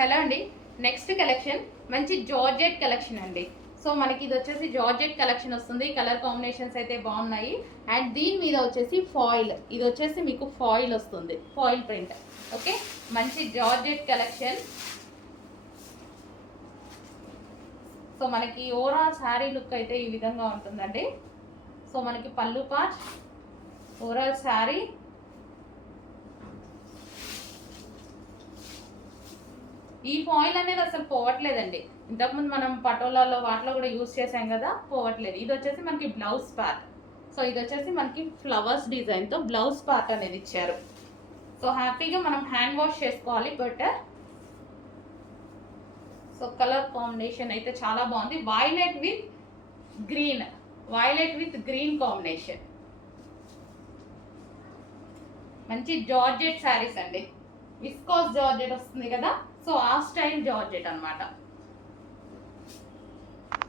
Hello అండి. Next collection మంచి georgette collection అండి. సో మనకి ఇది వచ్చేసి జార్జెట్ కలెక్షన్ వస్తుంది. కలర్ కాంబినేషన్స్ అయితే బాగున్నాయి. అండ్ దీని మీద వచ్చేసి ఫాయిల్ ఇది వచ్చేసి మీకు ఫాయిల్ వస్తుంది. ఫాయిల్ ప్రింట్ ఓకే మంచి జార్జెట్ కలెక్షన్ సో మనకి ఓవరాల్ శారీ లుక్ అయితే ఈ విధంగా ఉంటుందండి. సో మనకి పళ్ళు పాచ్ ఓవరాల్ శారీ ఈ ఫాయిల్ అనేది అసలు పోవట్లేదండి. ఇంతకుముందు మనం పటోలాలో వాటిలో కూడా యూస్ చేసాం కదా పోవట్లేదు. ఇది వచ్చేసి మనకి బ్లౌజ్ పార్ట్ సో ఇది వచ్చేసి మనకి ఫ్లవర్స్ డిజైన్తో బ్లౌజ్ పార్ట్ అనేది ఇచ్చారు. సో హ్యాపీగా మనం హ్యాండ్ వాష్ చేసుకోవాలి బెటర్ సో కలర్ కాంబినేషన్ అయితే చాలా బాగుంది. Violet with green violet with green combination మంచి జార్జెట్ శారీస్ అండి. విస్కోస్ జార్జెట్ వస్తుంది కదా? సో ఆ స్టైల్ జార్జెట్ అన్నమాట